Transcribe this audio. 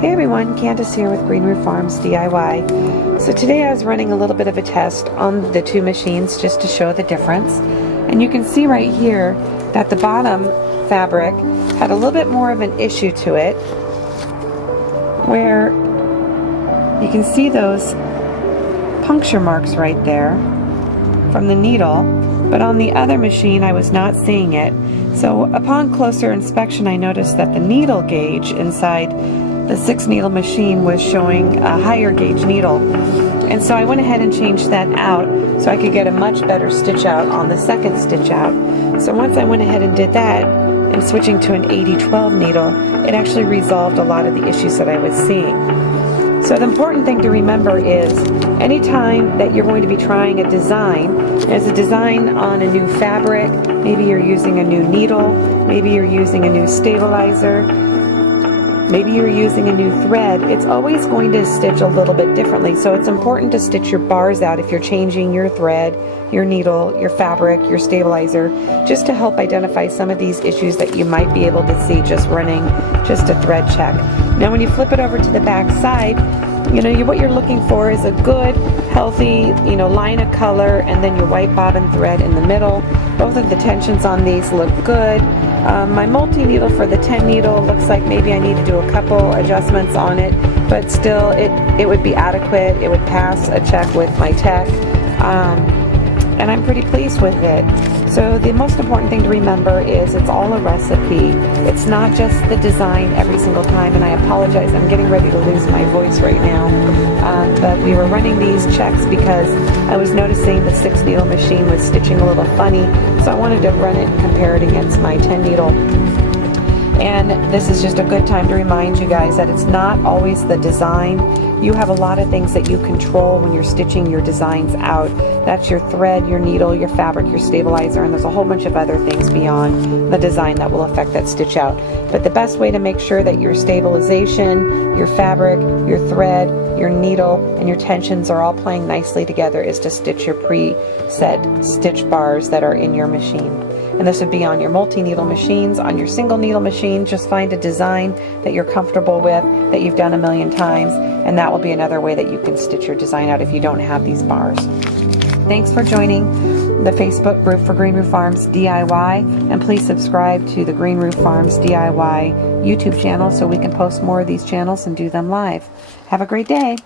Hey everyone, Candace here with Green Roof Farms DIY. So today I was running a little bit of a test on the two machines just to show the difference. And you can see right here that the bottom fabric had a little bit more of an issue to it, where you can see those puncture marks right there from the needle, but on the other machine I was not seeing it. So upon closer inspection I noticed that the needle gauge inside the 6 needle machine was showing a higher gauge needle. And so I went ahead and changed that out so I could get a much better stitch out on the second stitch out. So once I went ahead and did that, and switching to an 80-12 needle, it actually resolved a lot of the issues that I was seeing. So the important thing to remember is anytime that you're going to be trying a design, as a design on a new fabric, maybe you're using a new needle, maybe you're using a new stabilizer, maybe you're using a new thread, it's always going to stitch a little bit differently. So it's important to stitch your bars out if you're changing your thread, your needle, your fabric, your stabilizer, just to help identify some of these issues that you might be able to see just running just a thread check. Now when you flip it over to the back side, what you're looking for is a good, healthy, line of color, and then your white bobbin thread in the middle. Both of the tensions on these look good. My multi-needle for the 10 needle looks like maybe I need to do a couple adjustments on it, but still it would be adequate. It would pass a check with my tech, and I'm pretty pleased with it. So the most important thing to remember is it's all a recipe. It's not just the design every single time, and I apologize, I'm getting ready to lose my voice right now. But we were running these checks because I was noticing the 6 needle machine was stitching a little funny, so I wanted to run it and compare it against my 10 needle. And this is just a good time to remind you guys that it's not always the design. You have a lot of things that you control when you're stitching your designs out. That's your thread, your needle, your fabric, your stabilizer, and there's a whole bunch of other things beyond the design that will affect that stitch out. But the best way to make sure that your stabilization, your fabric, your thread, your needle, and your tensions are all playing nicely together is to stitch your preset stitch bars that are in your machine. And this would be on your multi-needle machines. On your single needle machine, just find a design that you're comfortable with, that you've done a million times, and that will be another way that you can stitch your design out if you don't have these bars. Thanks for joining the Facebook group for Green Roof Farms DIY, and please subscribe to the Green Roof Farms DIY YouTube channel so we can post more of these channels and do them live. Have a great day.